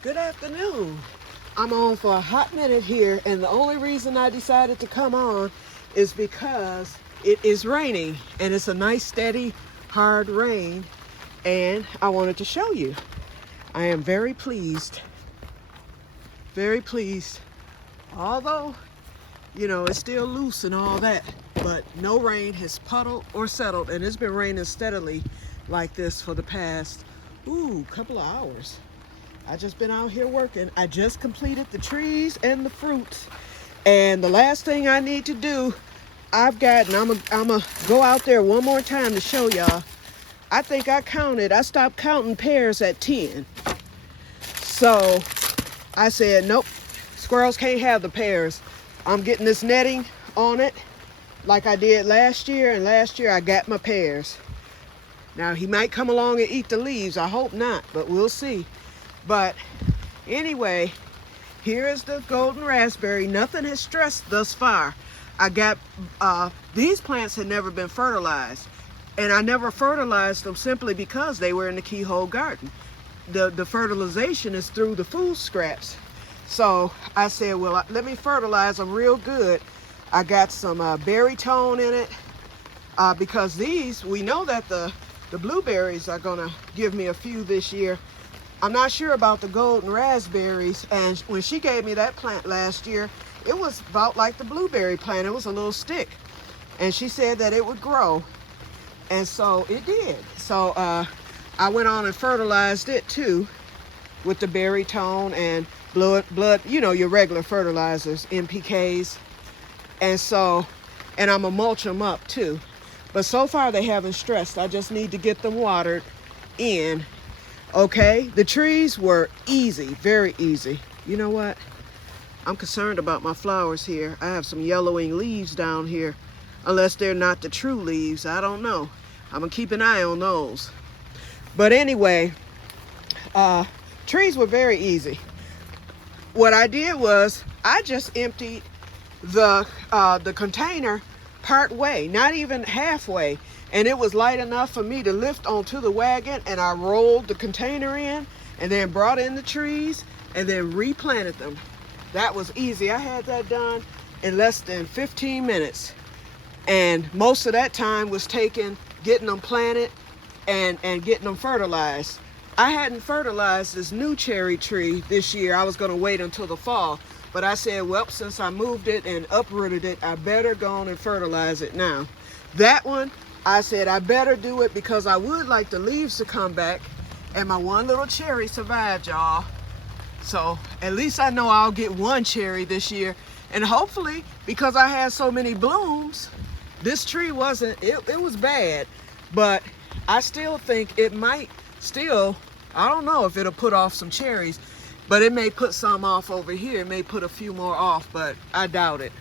Good afternoon. I'm on for a hot minute here, and the only reason I decided to come on is because it is raining, and it's a nice, steady, hard rain, and I wanted to show you. I am very pleased. Very pleased. Although, it's still loose and all that, but no rain has puddled or settled, and it's been raining steadily like this for the past, couple of hours. I just been out here working. I just completed the trees and the fruits. And the last thing I need to do, I'm gonna go out there one more time to show y'all. I think I stopped counting pears at 10. So I said, nope, squirrels can't have the pears. I'm getting this netting on it like I did last year, and last year I got my pears. Now he might come along and eat the leaves. I hope not, but we'll see. But anyway, here is the golden raspberry. Nothing has stressed thus far. I got, these plants had never been fertilized. And I never fertilized them simply because they were in the keyhole garden. The fertilization is through the food scraps. So I said, well, let me fertilize them real good. I got some berry tone in it because these, we know that the blueberries are gonna give me a few this year. I'm not sure about the golden raspberries, and when she gave me that plant last year, it was about like the blueberry plant. It was a little stick, and she said that it would grow, and so it did. So I went on and fertilized it too with the berry tone and blood, your regular fertilizers, NPKs, and I'm gonna mulch them up too. But so far they haven't stressed. I just need to get them watered in. Okay, the trees were easy, very easy. You know what? I'm concerned about my flowers here. I have some yellowing leaves down here. Unless they're not the true leaves, I don't know. I'm gonna keep an eye on those. But anyway, trees were very easy. What I did was I just emptied the container part way, not even halfway. And it was light enough for me to lift onto the wagon, and I rolled the container in and then brought in the trees and then replanted them. That was easy. I had that done in less than 15 minutes. And most of that time was taken getting them planted and getting them fertilized. I hadn't fertilized this new cherry tree this year. I was gonna wait until the fall. But I said, well, since I moved it and uprooted it, I better go on and fertilize it now. That one, I said I better do it because I would like the leaves to come back, and my one little cherry survived, y'all. So at least I know I'll get one cherry this year. And hopefully, because I had so many blooms, this tree wasn't, it was bad, but I still think it might still, I don't know if it'll put off some cherries, but it may put some off over here. It may put a few more off, but I doubt it.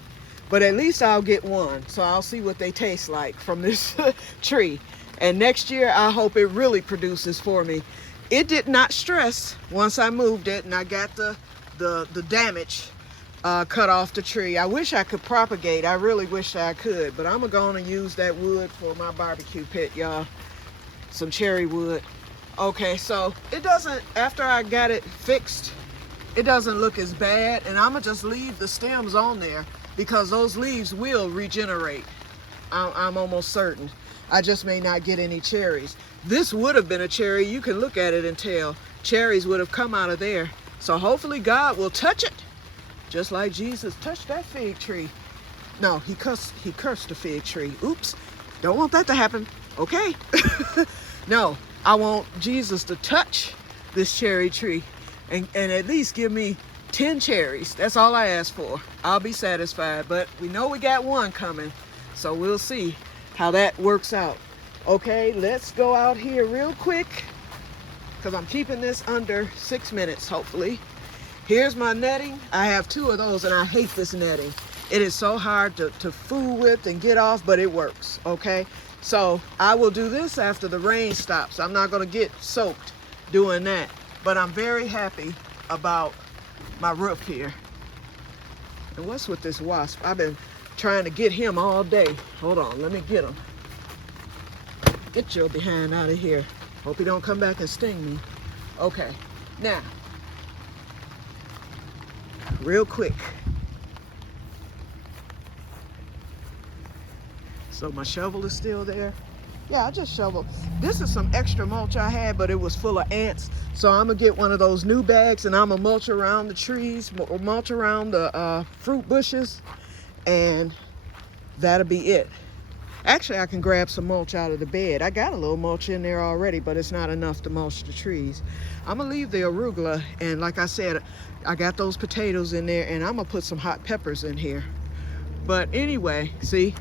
But at least I'll get one, so I'll see what they taste like from this tree. And next year, I hope it really produces for me. It did not stress once I moved it and I got the damage cut off the tree. I wish I could propagate. I really wish I could, but I'm gonna use that wood for my barbecue pit, y'all. Some cherry wood. Okay, so it doesn't, after I got it fixed, it doesn't look as bad, and I'm gonna just leave the stems on there, because those leaves will regenerate. I'm almost certain. I just may not get any cherries. This would have been a cherry. You can look at it and tell. Cherries would have come out of there. So hopefully God will touch it, just like Jesus touched that fig tree. No, he cursed the fig tree. Oops, don't want that to happen. Okay. No, I want Jesus to touch this cherry tree and at least give me 10 cherries. That's all I ask for. I'll be satisfied. But we know we got one coming, so we'll see how that works out. Okay, let's go out here real quick because I'm keeping this under 6 minutes, hopefully. Here's my netting. I have 2 of those, and I hate this netting. It is so hard to fool with and get off, but it works. Okay, so I will do this after the rain stops. I'm not going to get soaked doing that, but I'm very happy about my roof here. And what's with this wasp? I've been trying to get him all day. Hold on, let me get him. Get your behind out of here. Hope he don't come back and sting me. Okay, now real quick. So my shovel is still there. Yeah, I just shoveled. This is some extra mulch I had, but it was full of ants. So I'm gonna get one of those new bags and I'm gonna mulch around the trees, mulch around the fruit bushes, and that'll be it. Actually, I can grab some mulch out of the bed. I got a little mulch in there already, but it's not enough to mulch the trees. I'm gonna leave the arugula, and like I said, I got those potatoes in there, and I'm gonna put some hot peppers in here. But anyway, see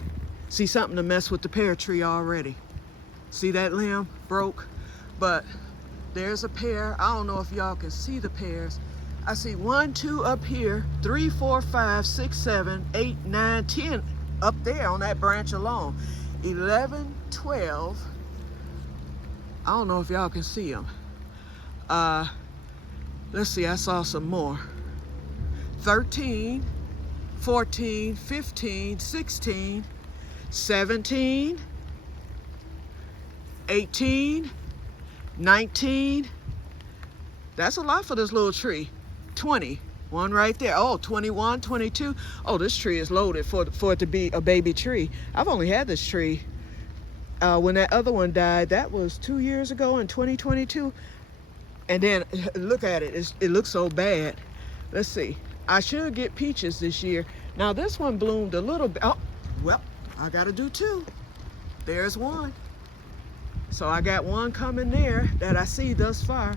something to mess with the pear tree already. See that limb broke? But there's a pear. I don't know if y'all can see the pears. I see 1, 2 up here, 3, 4, 5, 6, 7, 8, 9, 10 up there on that branch alone. 11, 12. I don't know if y'all can see them. Let's see, I saw some more. 13, 14, 15, 16, 17, 18, 19. That's a lot for this little tree. 20. One right there. Oh, 21, 22. Oh, this tree is loaded for it to be a baby tree. I've only had this tree when that other one died. That was 2 years ago in 2022. And then look at it. It looks so bad. Let's see. I should get peaches this year. Now this one bloomed a little bit. Oh, well, I got to do 2. There's one. So I got one coming there that I see thus far.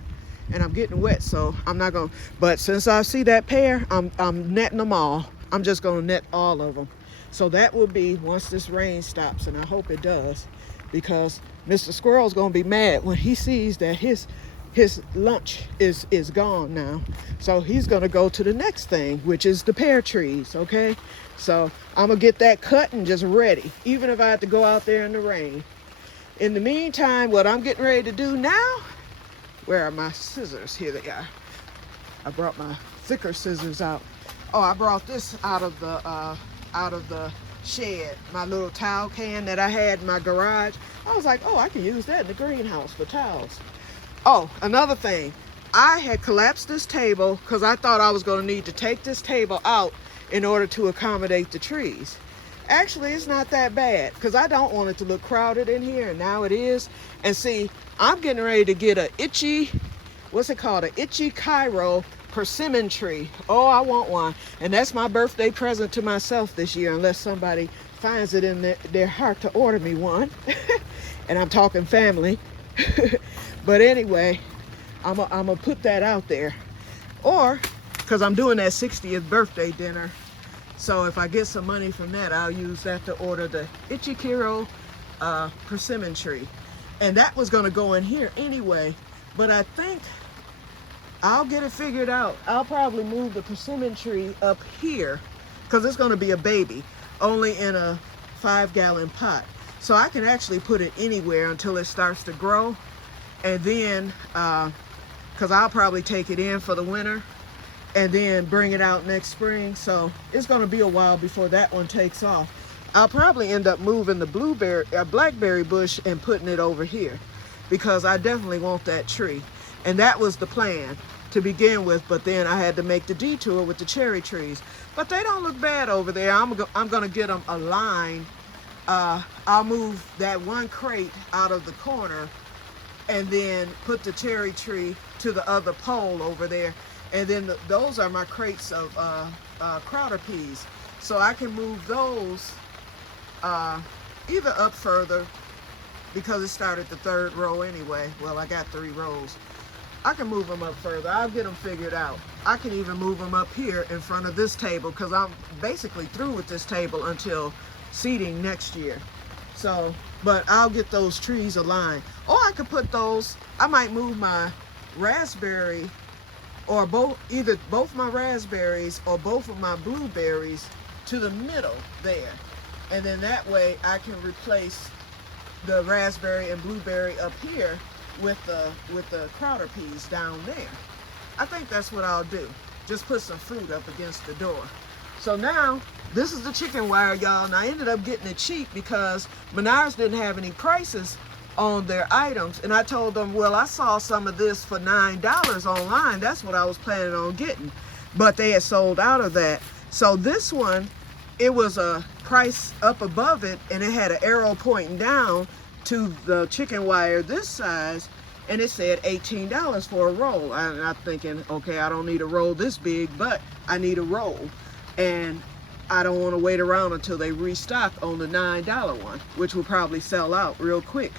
And I'm getting wet, so I'm not gonna, but since I see that pear, I'm netting them all. I'm just gonna net all of them. So that will be once this rain stops, and I hope it does, because Mr. Squirrel's gonna be mad when he sees that his lunch is gone now. So he's gonna go to the next thing, which is the pear trees, okay? So I'm gonna get that cut and just ready, even if I have to go out there in the rain. In the meantime, what I'm getting ready to do now, where are my scissors? Here they are. I brought my thicker scissors out. Oh, I brought this out of the shed, my little towel can that I had in my garage. I was like, oh, I can use that in the greenhouse for towels. Oh, another thing. I had collapsed this table because I thought I was going to need to take this table out in order to accommodate the trees. Actually, it's not that bad because I don't want it to look crowded in here, and now it is. And see, I'm getting ready to get a itchy, what's it called? An itchy Cairo persimmon tree. Oh, I want one. And that's my birthday present to myself this year, unless somebody finds it in their heart to order me one. And I'm talking family. But anyway, I'm gonna put that out there. Or, because I'm doing that 60th birthday dinner. So if I get some money from that, I'll use that to order the itchy Cairo persimmon tree. And that was gonna go in here anyway, but I think I'll get it figured out. I'll probably move the persimmon tree up here because it's gonna be a baby, only in a 5-gallon pot. So I can actually put it anywhere until it starts to grow. And then, because I'll probably take it in for the winter and then bring it out next spring. So it's gonna be a while before that one takes off. I'll probably end up moving the blackberry bush and putting it over here because I definitely want that tree. And that was the plan to begin with, but then I had to make the detour with the cherry trees. But they don't look bad over there. I'm gonna get them aligned. I'll move that one crate out of the corner and then put the cherry tree to the other pole over there. And then those are my crates of crowder peas. So I can move those either up further because it started the 3rd row anyway. Well, I got 3 rows. I can move them up further. I'll get them figured out. I can even move them up here in front of this table because I'm basically through with this table until seeding next year. So, but I'll get those trees aligned. Or I could put those, I might move my raspberry or either both my raspberries or both of my blueberries to the middle there. And then that way I can replace the raspberry and blueberry up here with the crowder peas down there. I think that's what I'll do. Just put some fruit up against the door. So now, this is the chicken wire, y'all. And I ended up getting it cheap because Menards didn't have any prices on their items. And I told them, well, I saw some of this for $9 online. That's what I was planning on getting. but they had sold out of that. So this one, it was a price up above it, and it had an arrow pointing down to the chicken wire this size, and it said $18 for a roll. I'm thinking, okay, I don't need a roll this big, but I need a roll, and I don't want to wait around until they restock on the $9 one, which will probably sell out real quick.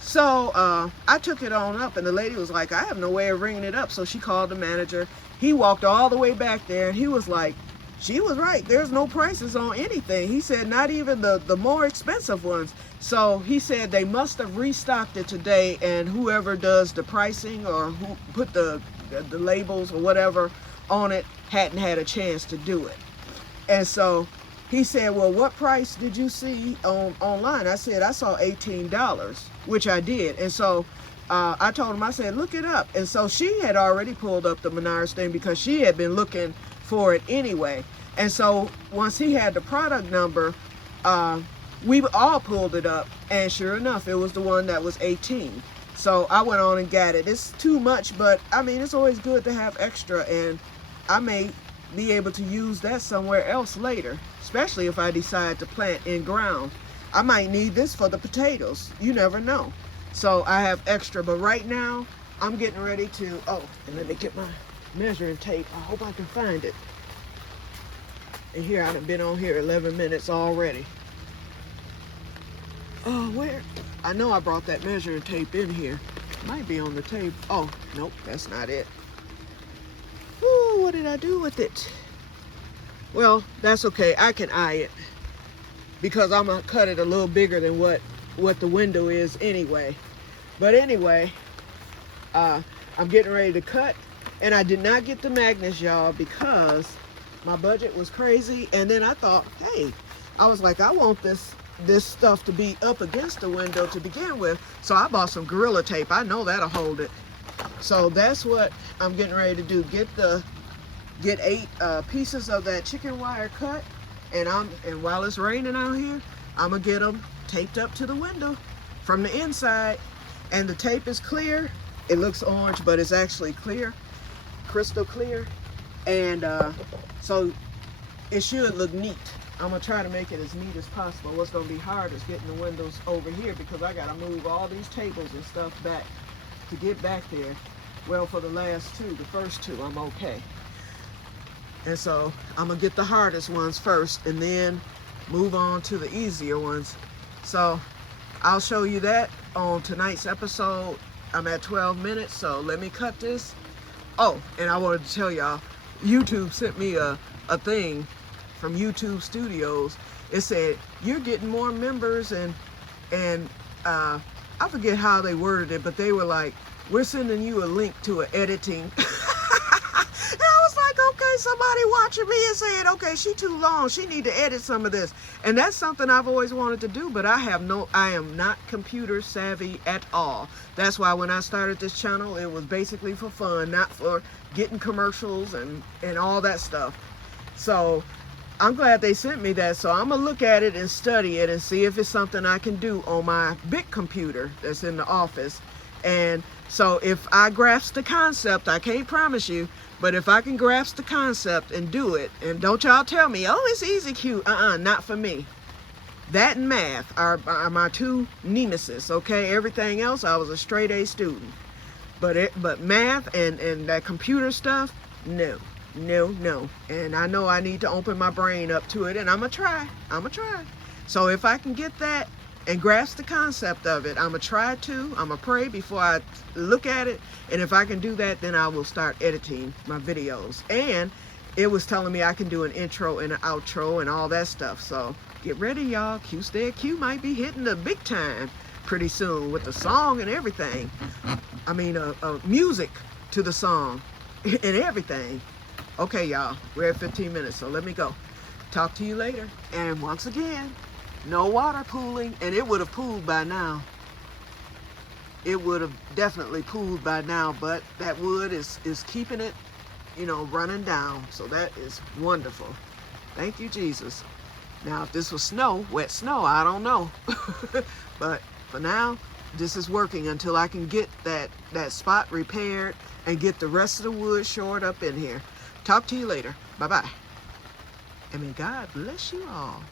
So I took it on up, and the lady was like, I have no way of ringing it up. So she called the manager. He walked all the way back there, and he was like, she was right, there's no prices on anything. He said not even the more expensive ones. So he said they must have restocked it today, and whoever does the pricing or who put the labels or whatever on it hadn't had a chance to do it. And so he said, well, what price did you see online? I said, I saw $18, which I did. And so I told him, I said, look it up. And so she had already pulled up the Menards thing because she had been looking for it anyway. And so once he had the product number, we all pulled it up, and sure enough, it was the one that was 18. So I went on and got it. It's too much, but I mean, it's always good to have extra, and I may be able to use that somewhere else later, especially if I decide to plant in ground. I might need this for the potatoes. You never know. So I have extra, but right now I'm getting ready to, oh, and let me get my measuring tape. I hope I can find it. And here, I've been on here 11 minutes already. Oh, where? I know I brought that measuring tape in here. Might be on the tape. Oh, nope, that's not it. Ooh, what did I do with it? Well, that's okay. I can eye it, because I'm gonna cut it a little bigger than what the window is anyway. But anyway, I'm getting ready to cut, and I did not get the magnets, y'all, because my budget was crazy. And then I thought, hey, I was like, I want this stuff to be up against the window to begin with. So I bought some Gorilla Tape. I know that'll hold it. So that's what I'm getting ready to do. Get 8 pieces of that chicken wire cut, and while it's raining out here, I'm gonna get them taped up to the window from the inside. And the tape is clear. It looks orange, but it's actually clear, crystal clear. And so it should look neat. I'm gonna try to make it as neat as possible. What's gonna be hard is getting the windows over here, because I gotta move all these tables and stuff back to get back there. Well, for the last two, the first two, I'm okay. And so I'm gonna get the hardest ones first, and then move on to the easier ones. So I'll show you that on tonight's episode. I'm at 12 minutes, so let me cut this. Oh, and I wanted to tell y'all, YouTube sent me a thing from YouTube Studios. It said, you're getting more members, and I forget how they worded it, but they were like, we're sending you a link to an editing. And I was like, okay, somebody watching me and saying, okay, she too long, she need to edit some of this. And that's something I've always wanted to do, but I am not computer savvy at all. That's why when I started this channel, it was basically for fun, not for getting commercials and all that stuff. So I'm glad they sent me that. So I'm gonna look at it and study it and see if it's something I can do on my big computer that's in the office. And so if I grasp the concept, I can't promise you, but if I can grasp the concept and do it, and don't y'all tell me, oh, it's easy, cute. Not for me. That and math are my two nemesis, okay? Everything else, I was a straight A student. But math and that computer stuff, no. And I know I need to open my brain up to it, and I'm gonna try. So if I can get that and grasp the concept of it, I'm gonna try to. I'm gonna pray before I look at it, and if I can do that, then I will start editing my videos. And it was telling me I can do an intro and an outro and all that stuff. So get ready, y'all. Que-stead-Que might be hitting the big time pretty soon with the song and everything. I mean, music to the song and everything. Okay, y'all, we're at 15 minutes, so let me go. Talk to you later. And once again, no water pooling, and it would have pooled by now. It would have definitely pooled by now, but that wood is keeping it, running down. So that is wonderful. Thank you, Jesus. Now, if this was snow, wet snow, I don't know. But for now, this is working until I can get that spot repaired and get the rest of the wood shored up in here. Talk to you later. Bye-bye. And may God bless you all.